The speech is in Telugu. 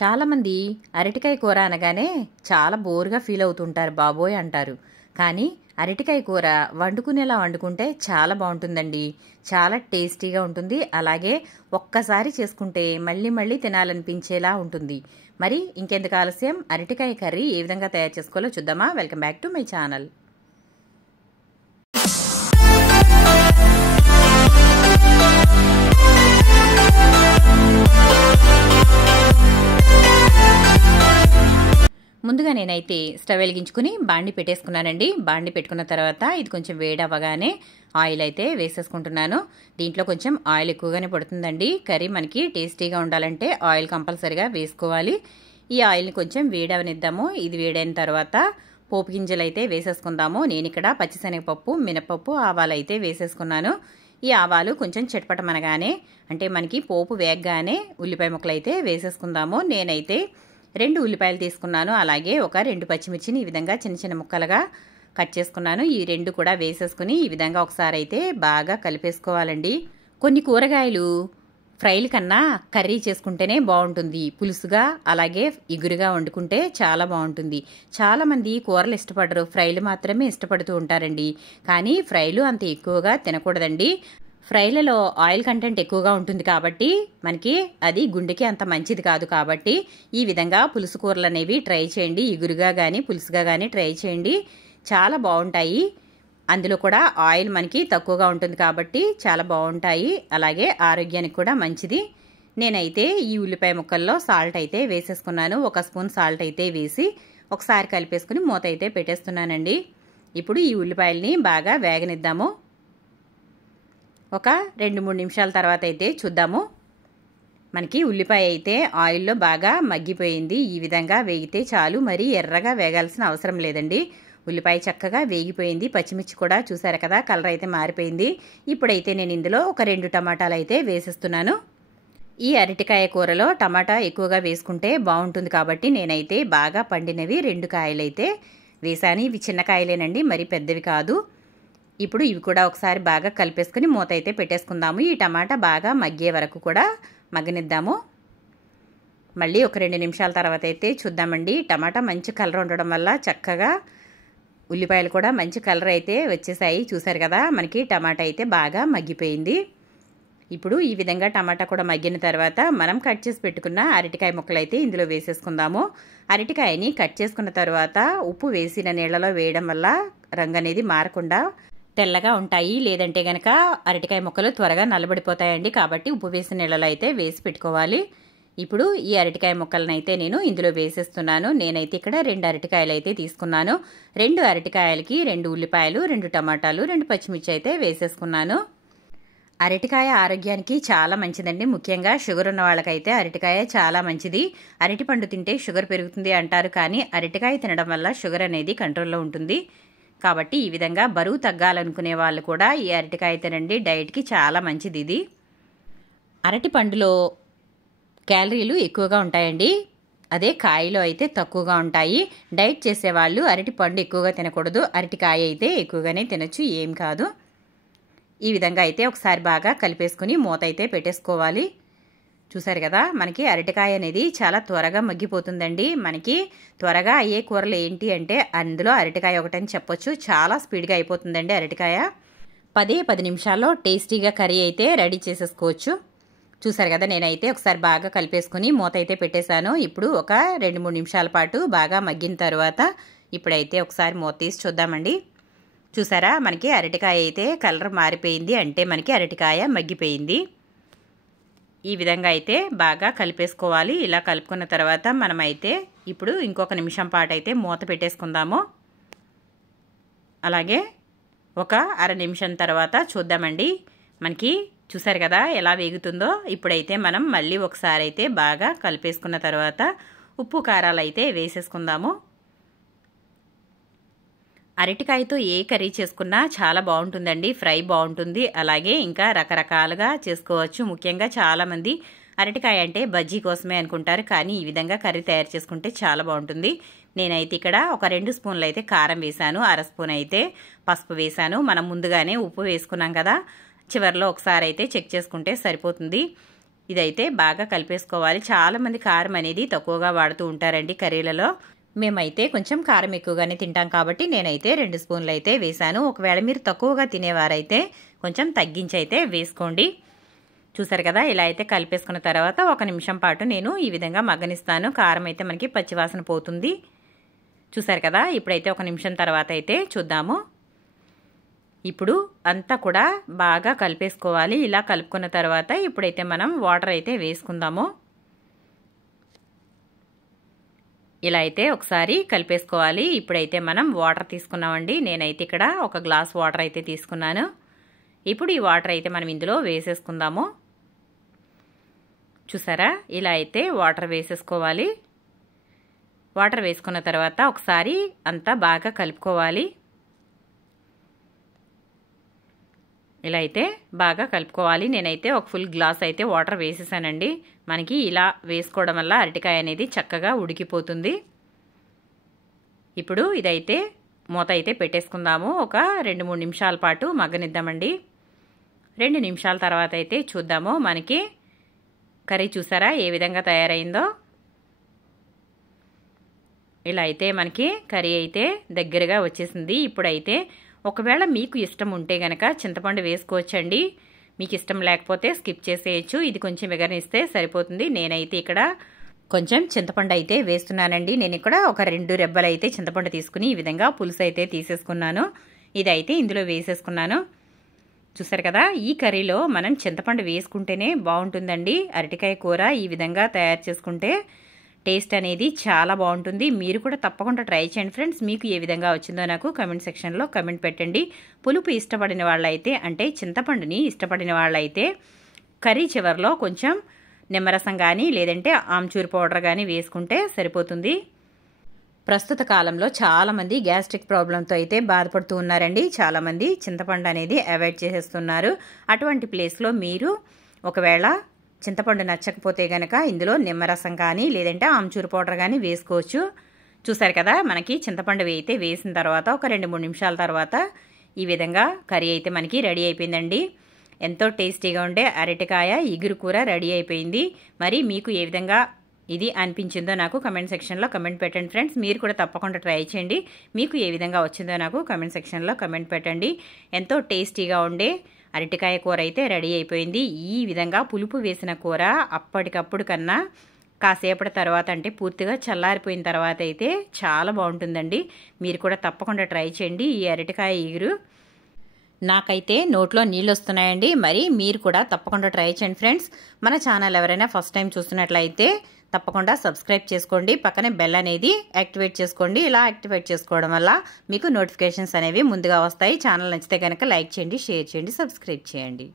చాలామంది అరటికాయ కూర అనగానే చాలా బోరుగా ఫీల్ అవుతుంటారు బాబోయ్ అంటారు. కానీ అరటికాయ కూర వండుకునేలా వండుకుంటే చాలా బాగుంటుందండి. చాలా టేస్టీగా ఉంటుంది. అలాగే ఒక్కసారి చేసుకుంటే మళ్ళీ మళ్ళీ తినాలనిపించేలా ఉంటుంది. మరి ఇంకెందుకు ఆలస్యం, అరటికాయ కర్రీ ఏ విధంగా తయారు చేసుకోవాలో చూద్దామా? Welcome back to my channel. ముందుగా నేనైతే స్టవ్ వెలిగించుకుని బాండి పెట్టేసుకున్నానండి. బాండి పెట్టుకున్న తర్వాత ఇది కొంచెం వేడవ్వగానే ఆయిల్ అయితే వేసేసుకుంటున్నాను. దీంట్లో కొంచెం ఆయిల్ ఎక్కువగానే పడుతుందండి. కర్రీ మనకి టేస్టీగా ఉండాలంటే ఆయిల్ కంపల్సరిగా వేసుకోవాలి. ఈ ఆయిల్ని కొంచెం వేడవనిద్దాము. ఇది వేడైన తర్వాత పోపు గింజలు అయితే వేసేసుకుందాము. నేను ఇక్కడ పచ్చిశనగపప్పు, మినపప్పు, ఆవాలు అయితే వేసేసుకున్నాను. ఈ ఆవాలు కొంచెం చిటపటమనగానే అంటే మనకి పోపు వేగగానే ఉల్లిపాయ ముక్కలు అయితే వేసేసుకుందాము. నేనైతే 2 ఉల్లిపాయలు తీసుకున్నాను. అలాగే ఒక 2 పచ్చిమిర్చిని ఈ విధంగా చిన్న చిన్న ముక్కలుగా కట్ చేసుకున్నాను. ఈ 2 కూడా వేసేసుకుని ఈ విధంగా ఒకసారి అయితే బాగా కలిపేసుకోవాలండి. కొన్ని కూరగాయలు ఫ్రైల కన్నా కర్రీ చేసుకుంటేనే బాగుంటుంది. పులుసుగా అలాగే ఇగురుగా వండుకుంటే చాలా బాగుంటుంది. చాలామంది కూరలు ఇష్టపడరు, ఫ్రైలు మాత్రమే ఇష్టపడుతూ ఉంటారండి. కానీ ఫ్రైలు అంత ఎక్కువగా తినకూడదండి. ఫ్రైలలో ఆయిల్ కంటెంట్ ఎక్కువగా ఉంటుంది కాబట్టి మనకి అది గుండెకి అంత మంచిది కాదు. కాబట్టి ఈ విధంగా పులుసు కూరలు అనేవి ట్రై చేయండి. ఇగురుగా కానీ పులుసుగా కానీ ట్రై చేయండి, చాలా బాగుంటాయి. అందులో కూడా ఆయిల్ మనకి తక్కువగా ఉంటుంది కాబట్టి చాలా బాగుంటాయి. అలాగే ఆరోగ్యానికి కూడా మంచిది. నేనైతే ఈ ఉల్లిపాయ ముక్కల్లో సాల్ట్ అయితే వేసేసుకున్నాను. 1 స్పూన్ సాల్ట్ అయితే వేసి ఒకసారి కలిపేసుకుని మూత అయితే పెట్టేస్తున్నానండి. ఇప్పుడు ఈ ఉల్లిపాయల్ని బాగా వేగనిద్దాము. ఒక 2-3 నిమిషాల తర్వాత అయితే చూద్దాము. మనకి ఉల్లిపాయ అయితే ఆయిల్లో బాగా మగ్గిపోయింది. ఈ విధంగా వేగితే చాలు, మరీ ఎర్రగా వేగాల్సిన అవసరం లేదండి. ఉల్లిపాయ చక్కగా వేగిపోయింది. పచ్చిమిర్చి కూడా చూసారు కదా, కలర్ అయితే మారిపోయింది. ఇప్పుడైతే నేను ఇందులో ఒక 2 టమాటాలు అయితే వేసేస్తున్నాను. ఈ అరటికాయ కూరలో టమాటా ఎక్కువగా వేసుకుంటే బాగుంటుంది కాబట్టి నేనైతే బాగా పండినవి 2 కాయలు అయితే వేసాను. ఇవి చిన్న కాయలేనండి, మరీ పెద్దవి కాదు. ఇప్పుడు ఇవి కూడా ఒకసారి బాగా కలిపేసుకుని మూత అయితే పెట్టేసుకుందాము. ఈ టమాటా బాగా మగ్గే వరకు కూడా మగ్గనిద్దాము. మళ్ళీ ఒక 2 నిమిషాల తర్వాత అయితే చూద్దామండి. టమాటా మంచి కలర్ ఉండడం వల్ల చక్కగా ఉల్లిపాయలు కూడా మంచి కలర్ అయితే వచ్చేసాయి. చూసారు కదా, మనకి టమాటా అయితే బాగా మగ్గిపోయింది. ఇప్పుడు ఈ విధంగా టమాటా కూడా మగ్గిన తర్వాత మనం కట్ చేసి పెట్టుకున్న అరటికాయ ముక్కలు అయితే ఇందులో వేసేసుకుందాము. అరటికాయని కట్ చేసుకున్న తర్వాత ఉప్పు వేసిన నీళ్ళలో వేయడం వల్ల రంగు అనేది మారకుండా తెల్లగా ఉంటాయి. లేదంటే గనక అరటికాయ ముక్కలు త్వరగా నల్లబడిపోతాయండి. కాబట్టి ఉప్పు వేసిన నీళ్ళలో అయితే వేసి పెట్టుకోవాలి. ఇప్పుడు ఈ అరటికాయ ముక్కలను అయితే నేను ఇందులో వేసేస్తున్నాను. నేనైతే ఇక్కడ 2 అరటికాయలు అయితే తీసుకున్నాను. 2 అరటికాయలకి 2 ఉల్లిపాయలు, 2 టమాటాలు, 2 పచ్చిమిర్చి అయితే వేసేసుకున్నాను. అరటికాయ ఆరోగ్యానికి చాలా మంచిదండి. ముఖ్యంగా షుగర్ ఉన్న వాళ్ళకైతే అరటికాయ చాలా మంచిది. అరటిపండు తింటే షుగర్ పెరుగుతుంది అంటారు, కానీ అరటికాయ తినడం వల్ల షుగర్ అనేది కంట్రోల్లో ఉంటుంది. కాబట్టి ఈ విధంగా బరువు తగ్గాలనుకునే వాళ్ళు కూడా ఈ అరటికాయ తినండి. డైట్కి చాలా మంచిది ఇది. అరటిపండులో క్యాలరీలు ఎక్కువగా ఉంటాయండి, అదే కాయలో అయితే తక్కువగా ఉంటాయి. డైట్ చేసేవాళ్ళు అరటిపండు ఎక్కువగా తినకూడదు, అరటికాయ అయితే ఎక్కువగానే తినొచ్చు, ఏం కాదు. ఈ విధంగా అయితే ఒకసారి బాగా కలిపేసుకుని మూత అయితే పెట్టేసుకోవాలి. చూసారు కదా, మనకి అరటికాయ అనేది చాలా త్వరగా మగ్గిపోతుందండి. మనకి త్వరగా అయ్యే కూరలు ఏంటి అంటే అందులో అరటికాయ ఒకటని చెప్పొచ్చు. చాలా స్పీడ్గా అయిపోతుందండి అరటికాయ. 10 నిమిషాల్లో టేస్టీగా కర్రీ అయితే రెడీ చేసేసుకోవచ్చు. చూసారు కదా, నేనైతే ఒకసారి బాగా కలిపేసుకుని మూత అయితే పెట్టేశాను. ఇప్పుడు ఒక 2-3 నిమిషాల పాటు బాగా మగ్గిన తర్వాత ఇప్పుడైతే ఒకసారి మూత తీసి చూద్దామండి. చూసారా, మనకి అరటికాయ అయితే కలర్ మారిపోయింది, అంటే మనకి అరటికాయ మగ్గిపోయింది. ఈ విధంగా అయితే బాగా కలిపేసుకోవాలి. ఇలా కలుపుకున్న తర్వాత మనమైతే ఇప్పుడు ఇంకొక నిమిషం పాటు అయితే మూత పెట్టేసుకుందాము. అలాగే ఒక అర నిమిషం తర్వాత చూద్దామండి. మనకి చూసారు కదా ఎలా వేగుతుందో. ఇప్పుడైతే మనం మళ్ళీ ఒకసారి అయితే బాగా కలిపేసుకున్న తర్వాత ఉప్పు కారాలు అయితే వేసేసుకుందాము. అరటికాయతో ఏ కర్రీ చేసుకున్నా చాలా బాగుంటుందండి. ఫ్రై బాగుంటుంది, అలాగే ఇంకా రకరకాలుగా చేసుకోవచ్చు. ముఖ్యంగా చాలామంది అరటికాయ అంటే బజ్జీ కోసమే అనుకుంటారు, కానీ ఈ విధంగా కర్రీ తయారు చేసుకుంటే చాలా బాగుంటుంది. నేనైతే ఇక్కడ ఒక 2 స్పూన్లు అయితే కారం వేసాను, అర స్పూన్ అయితే పసుపు వేసాను. మనం ముందుగానే ఉప్పు వేసుకున్నాం కదా, చివరిలో ఒకసారి అయితే చెక్ చేసుకుంటే సరిపోతుంది. ఇదైతే బాగా కలిపేసుకోవాలి. చాలామంది కారం అనేది తక్కువగా వాడుతూ ఉంటారండి కర్రీలలో. మేమైతే కొంచెం కారం ఎక్కువగానే తింటాం కాబట్టి నేనైతే 2 స్పూన్లు అయితే వేశాను. ఒకవేళ మీరు తక్కువగా తినేవారైతే కొంచెం తగ్గించి అయితే వేసుకోండి. చూసారు కదా, ఇలా అయితే కలిపేసుకున్న తర్వాత 1 నిమిషం పాటు నేను ఈ విధంగా మగ్గనిస్తాను. కారం అయితే మనకి పచ్చివాసన పోతుంది. చూసారు కదా, ఇప్పుడైతే 1 నిమిషం తర్వాత అయితే చూద్దాము. ఇప్పుడు అంతా కూడా బాగా కలిపేసుకోవాలి. ఇలా కలుపుకున్న తర్వాత ఇప్పుడైతే మనం వాటర్ అయితే వేసుకుందాము. ఇలా అయితే ఒకసారి కలిపేసుకోవాలి. ఇప్పుడైతే మనం వాటర్ తీసుకున్నామండి. నేనైతే ఇక్కడ 1 గ్లాస్ వాటర్ అయితే తీసుకున్నాను. ఇప్పుడు ఈ వాటర్ అయితే మనం ఇందులో వేసేసుకుందాము. చూసారా, ఇలా అయితే వాటర్ వేసేసుకోవాలి. వాటర్ వేసుకున్న తర్వాత ఒకసారి అంతా బాగా కలుపుకోవాలి. ఇలా అయితే బాగా కలుపుకోవాలి. నేనైతే 1 ఫుల్ గ్లాస్ అయితే వాటర్ వేసేసానండి. మనకి ఇలా వేసుకోవడం వల్ల అరటికాయ అనేది చక్కగా ఉడికిపోతుంది. ఇప్పుడు ఇదైతే మూత అయితే పెట్టేసుకుందాము. ఒక 2-3 నిమిషాల పాటు మగ్గనిద్దామండి. 2 నిమిషాల తర్వాత అయితే చూద్దాము. మనకి కర్రీ చూసారా ఏ విధంగా తయారైందో. ఇలా అయితే మనకి కర్రీ అయితే దగ్గరగా వచ్చేసింది. ఇప్పుడైతే ఒకవేళ మీకు ఇష్టం ఉంటే గనక చింతపండు వేసుకోవచ్చండి. మీకు ఇష్టం లేకపోతే స్కిప్ చేసేయచ్చు. ఇది కొంచెం ఎగరనిస్తే సరిపోతుంది. నేనైతే ఇక్కడ కొంచెం చింతపండు అయితే వేస్తున్నానండి. నేను ఇక్కడ ఒక 2 రెబ్బలు అయితే చింతపండు తీసుకుని ఈ విధంగా పులుసు అయితే తీసేసుకున్నాను. ఇదైతే ఇందులో వేసేసుకున్నాను. చూసారు కదా, ఈ కర్రీలో మనం చింతపండు వేసుకుంటేనే బాగుంటుందండి. అరటికాయ కూర ఈ విధంగా తయారు చేసుకుంటే టేస్ట్ అనేది చాలా బాగుంటుంది. మీరు కూడా తప్పకుండా ట్రై చేయండి ఫ్రెండ్స్. మీకు ఏ విధంగా వచ్చిందో నాకు కమెంట్ సెక్షన్లో కమెంట్ పెట్టండి. పులుపు ఇష్టపడిన వాళ్ళైతే, అంటే చింతపండుని ఇష్టపడిన వాళ్ళైతే కర్రీ చివరిలో కొంచెం నిమ్మరసం కానీ లేదంటే ఆమ్చూర్ పౌడర్ కానీ వేసుకుంటే సరిపోతుంది. ప్రస్తుత కాలంలో చాలామంది గ్యాస్ట్రిక్ ప్రాబ్లంతో అయితే బాధపడుతూ ఉన్నారండి. చాలామంది చింతపండు అనేది అవాయిడ్ చేసేస్తున్నారు. అటువంటి ప్లేస్లో మీరు ఒకవేళ చింతపండు నచ్చకపోతే గనక ఇందులో నిమ్మరసం కానీ లేదంటే ఆమ్చూర్ పౌడర్ కానీ వేసుకోవచ్చు. చూసారు కదా, మనకి చింతపండు అయితే వేసిన తర్వాత ఒక 2-3 నిమిషాల తర్వాత ఈ విధంగా కర్రీ అయితే మనకి రెడీ అయిపోయిందండి. ఎంతో టేస్టీగా ఉండే అరటికాయ ఇగురు కూర రెడీ అయిపోయింది. మరి మీకు ఏ విధంగా ఇది అనిపించిందో నాకు కమెంట్ సెక్షన్లో కమెంట్ పెట్టండి ఫ్రెండ్స్. మీరు కూడా తప్పకుండా ట్రై చేయండి. మీకు ఏ విధంగా వచ్చిందో నాకు కమెంట్ సెక్షన్లో కమెంట్ పెట్టండి. ఎంతో టేస్టీగా ఉండే అరటికాయ కూర అయితే రెడీ అయిపోయింది. ఈ విధంగా పులుపు వేసిన కూర అప్పటికప్పుడు కన్నా కాసేపటి తర్వాత, అంటే పూర్తిగా చల్లారిపోయిన తర్వాత అయితే చాలా బాగుంటుందండి. మీరు కూడా తప్పకుండా ట్రై చేయండి ఈ అరటికాయ ఇగురు. నాకైతే నోట్లో నీళ్ళు వస్తున్నాయండి. మరి మీరు కూడా తప్పకుండా ట్రై చేయండి ఫ్రెండ్స్. మన ఛానల్ ఎవరైనా ఫస్ట్ టైం చూస్తున్నట్లయితే తప్పకుండా సబ్స్క్రైబ్ చేసుకోండి. పక్కనే బెల్ అనేది యాక్టివేట్ చేసుకోండి. ఇలా యాక్టివేట్ చేసుకోవడం వల్ల మీకు నోటిఫికేషన్స్ అనేవి ముందుగా వస్తాయి. ఛానల్ నచ్చితే కనుక లైక్ చేయండి, షేర్ చేయండి, సబ్స్క్రైబ్ చేయండి.